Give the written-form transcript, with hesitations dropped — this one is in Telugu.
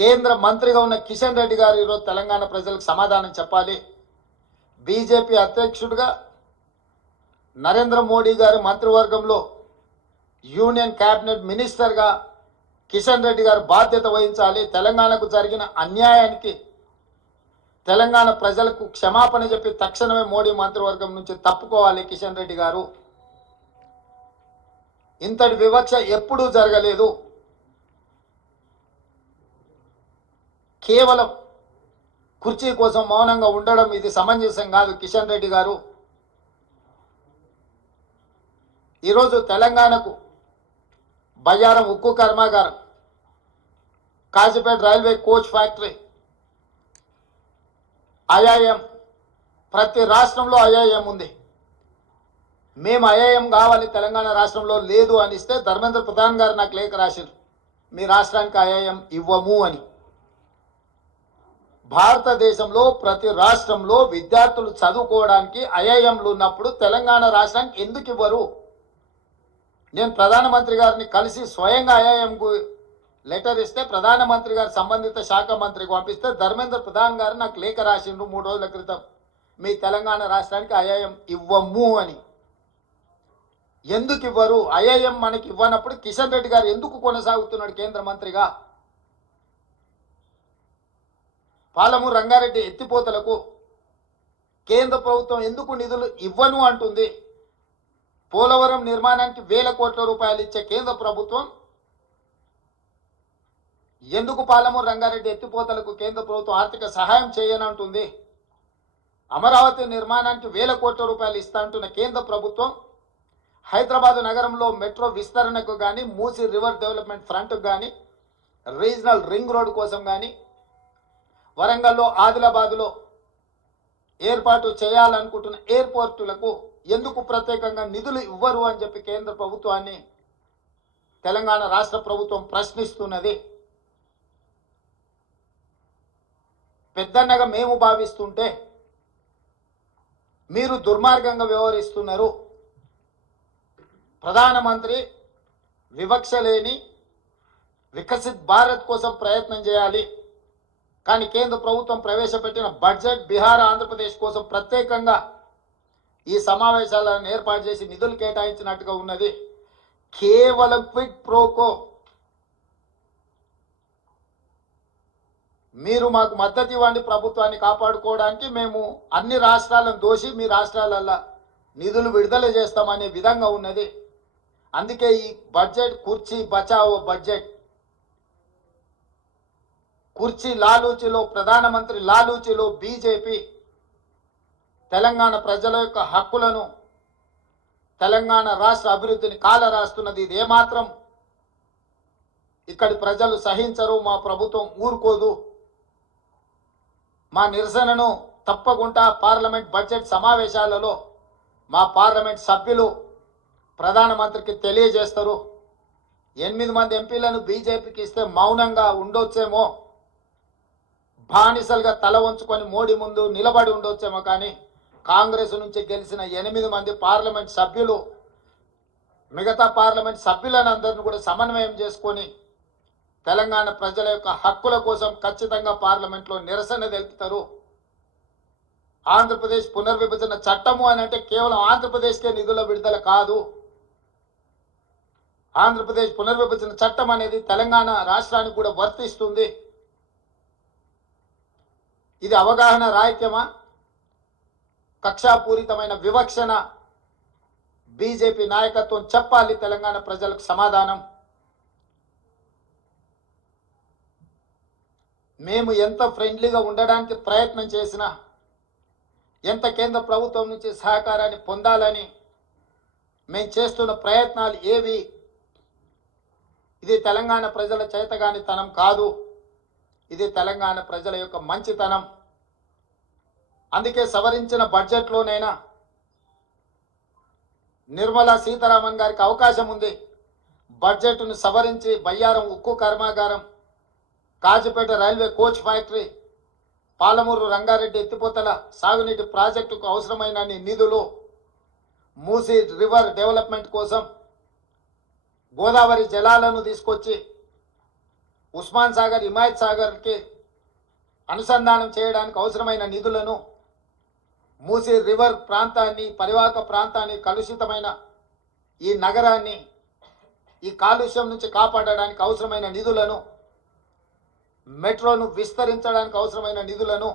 కేంద్ర మంత్రిగా ఉన్న కిషన్ రెడ్డి గారు ఈరోజు తెలంగాణ ప్రజలకు సమాధానం చెప్పాలి. బీజేపీ అధ్యక్షుడిగా నరేంద్ర మోడీ గారి మంత్రివర్గంలో యూనియన్ క్యాబినెట్ మినిస్టర్గా కిషన్ రెడ్డి గారు బాధ్యత వహించాలి. తెలంగాణకు జరిగిన అన్యాయానికి తెలంగాణ ప్రజలకు క్షమాపణ చెప్పి తక్షణమే మోడీ మంత్రివర్గం నుంచి తప్పుకోవాలి కిషన్ రెడ్డి గారు. ఇంతటి వివక్ష ఎప్పుడూ జరగలేదు. కేవలం కుర్చీ కోసం మౌనంగా ఉండడం ఇది సమంజసం కాదు. కిషన్ రెడ్డి గారు ఈరోజు తెలంగాణకు బయ్యారం ఉక్కు కర్మాగారం, Kazipet railway coach factory, IIM, ప్రతి రాష్ట్రంలో ఐఐఎం ఉంది. మేము ఐఐఎం కావాలి తెలంగాణ రాష్ట్రంలో లేదు అనిస్తే ధర్మేంద్ర ప్రధాన్ గారు నాకు లేఖ రాశారు, మీ రాష్ట్రానికి ఐఐఎం ఇవ్వము అని. భారతదేశంలో ప్రతి రాష్ట్రంలో విద్యార్థులు చదువుకోవడానికి ఐఐఎంలు ఉన్నప్పుడు తెలంగాణ రాష్ట్రానికి ఎందుకు ఇవ్వరు? నేను ప్రధానమంత్రి గారిని కలిసి స్వయంగా ఐఐఎంకు లెటర్ ఇస్తే ప్రధానమంత్రి గారు సంబంధిత శాఖ మంత్రికి పంపిస్తే ధర్మేంద్ర ప్రధాన్ గారు నాకు లేఖ రాసిండ్రు 3 రోజుల క్రితం, మీ తెలంగాణ రాష్ట్రానికి ఐఐఎం ఇవ్వము అని. ఎందుకు ఇవ్వరు? ఐఐఎం మనకి ఇవ్వనప్పుడు కిషన్ రెడ్డి గారు ఎందుకు కొనసాగుతున్నాడు కేంద్ర మంత్రిగా? పాలమూరు రంగారెడ్డి ఎత్తిపోతలకు కేంద్ర ప్రభుత్వం ఎందుకు నిధులు ఇవ్వను అంటుంది? పోలవరం నిర్మాణానికి 1000 కోట్ల రూపాయలు ఇచ్చే కేంద్ర ప్రభుత్వం ఎందుకు పాలమూరు రంగారెడ్డి ఎత్తిపోతలకు కేంద్ర ప్రభుత్వం ఆర్థిక సహాయం చేయనంటుంది? అమరావతి నిర్మాణానికి 1000 కోట్ల రూపాయలు ఇస్తా అంటున్న కేంద్ర ప్రభుత్వం హైదరాబాద్ నగరంలో మెట్రో విస్తరణకు కానీ, మూసీ రివర్ డెవలప్మెంట్ ఫ్రంట్కు కానీ, రీజనల్ రింగ్ రోడ్ కోసం కానీ, వరంగల్లో ఆదిలాబాద్లో ఏర్పాటు చేయాలనుకుంటున్న ఎయిర్పోర్టులకు ఎందుకు ప్రత్యేకంగా నిధులు ఇవ్వరు అని చెప్పి కేంద్ర ప్రభుత్వాన్ని తెలంగాణ రాష్ట్ర ప్రభుత్వం ప్రశ్నిస్తున్నది. పెద్దన్నగా మేము భావిస్తుంటే మీరు దుర్మార్గంగా వ్యవహరిస్తున్నారు. ప్రధానమంత్రి వివక్ష లేని వికసిత్ భారత్ కోసం ప్రయత్నం చేయాలి. కానీ కేంద్ర ప్రభుత్వం ప్రవేశపెట్టిన బడ్జెట్ బీహార్, ఆంధ్రప్రదేశ్ కోసం ప్రత్యేకంగా ఈ సమావేశాలను ఏర్పాటు చేసి నిధులు కేటాయించినట్టుగా ఉన్నది. కేవలం క్విడ్ ప్రోకో. మీరు మాకు మద్దతు ఇవ్వండి ప్రభుత్వాన్ని కాపాడుకోవడానికి, మేము అన్ని రాష్ట్రాలను దోషి మీ రాష్ట్రాలల్లో నిధులు విడుదల చేస్తామనే విధంగా ఉన్నది. అందుకే ఈ బడ్జెట్ కుర్చీ బచావో బడ్జెట్. కుర్చీ లాలూచిలో, ప్రధానమంత్రి లాలూచిలో బీజేపీ తెలంగాణ ప్రజల యొక్క హక్కులను, తెలంగాణ రాష్ట్ర అభివృద్ధిని కాలరాస్తున్నది. ఇది ఏమాత్రం ఇక్కడి ప్రజలు సహించరు. మా ప్రభుత్వం ఊరుకోదు. మా నిరసనను తప్పకుండా పార్లమెంట్ బడ్జెట్ సమావేశాలలో మా పార్లమెంట్ సభ్యులు ప్రధానమంత్రికి తెలియజేస్తారు. 8 మంది ఎంపీలను బీజేపీకి ఇస్తే మౌనంగా ఉండొచ్చేమో, బానిసలుగా తల వంచుకొని మోడీ ముందు నిలబడి ఉండొచ్చేమో, కానీ కాంగ్రెస్ నుంచి గెలిచిన 8 మంది పార్లమెంట్ సభ్యులు మిగతా పార్లమెంట్ సభ్యులను అందరిని కూడా సమన్వయం చేసుకొని తెలంగాణ ప్రజల యొక్క హక్కుల కోసం ఖచ్చితంగా పార్లమెంట్లో నిరసన తెలుపుతారు. ఆంధ్రప్రదేశ్ పునర్విభజన చట్టము అని అంటే కేవలం ఆంధ్రప్రదేశ్కే నిధుల విడుదల కాదు. ఆంధ్రప్రదేశ్ పునర్విభజన చట్టం అనేది తెలంగాణ రాష్ట్రానికి కూడా వర్తిస్తుంది. ఇది అవగాహన రాహిత్యమా, కక్షాపూరితమైన వివక్షణ? బీజేపీ నాయకత్వం చెప్పాలి తెలంగాణ ప్రజలకు సమాధానం. మేము ఎంత ఫ్రెండ్లీగా ఉండడానికి ప్రయత్నం చేసినా, ఎంత కేంద్ర ప్రభుత్వం నుంచి సహకారాన్ని పొందాలని మేము చేస్తున్న ప్రయత్నాలు ఏవి ఇది తెలంగాణ ప్రజల చేతగానితనం కాదు. ఇది తెలంగాణ ప్రజల యొక్క మంచితనం. అందుకే సవరించిన బడ్జెట్లోనైనా నిర్మలా సీతారామన్ గారికి అవకాశం ఉంది. బడ్జెట్ను సవరించి బయ్యారం ఉక్కు కర్మాగారం, Kazipet railway coach factory, Palamuru Rangareddy ఎత్తిపోతల సాగునీటి ప్రాజెక్టుకు అవసరమైన నిధులు, మూసీ రివర్ డెవలప్మెంట్ కోసం గోదావరి జలాలను తీసుకొచ్చి ఉస్మాన్ సాగర్ హిమాయత్ సాగర్కి అనుసంధానం చేయడానికి అవసరమైన నిధులను, మూసీ రివర్ ప్రాంతాన్ని, పరివాహక ప్రాంతాన్ని, కలుషితమైన ఈ నగరాన్ని ఈ కాలుష్యం నుంచి కాపాడడానికి అవసరమైన నిధులను, మెట్రోను విస్తరించడానికి అవసరమైన నిధులను